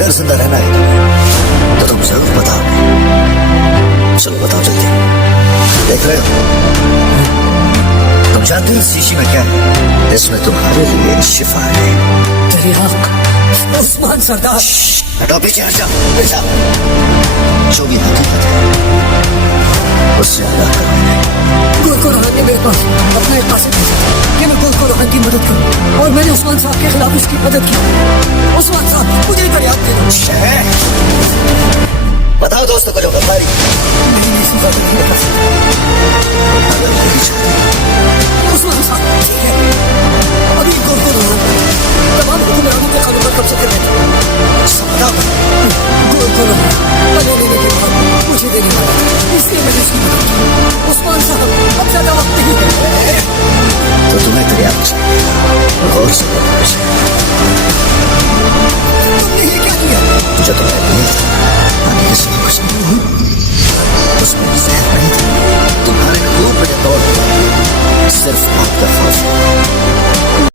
अगर जिंदा रहना है तुम्हें तो तुम जरूर बताओ। चलो बताओ जल्दी। देख रहे हो, तुम जानते हो शीशी में क्या है? इसमें तुम्हारे लिए शिफा है। तेरी आंख उस्मान सरदार। हटाओ, पीछे हट जाओ, हट जाओ। जो भी हकीकत है उससे अल्लाह का गोल को रोहन ने मेरे पास अपना एक पास भेजा कि मैं गोल को रोहन की मदद करूं, और मैंने उस्मान साहब के खिलाफ उसकी मदद की। उस्मान साहब मुझे फरियाद दे दो। बताओ दोस्तों को जो गद्दारी नहीं ऐसी बात नहीं कर सकता। अगर होगी चाहती उस्मान साहब ठीक है, अभी गोल को रोहन तमाम हुक्मरानों के कानून पर कब्जा कर रहे थे। समझा गोल को रोहन पले लेने के बाद मुझे देने वाला, इसलिए मैंने उसकी मदद की। उस्मान साहब अब ज्यादा वक्त नहीं है। तो तुम्हें फरियाद चाहिए, गौर से बोलना चाहिए। तुमने ये क्या किया? जो तुम्हें नहीं था आगे किसी को कुछ नहीं हुई, उसमें जहर नहीं था। तुम्हारे खून में दौड़ सिर्फ आपका खौफ है।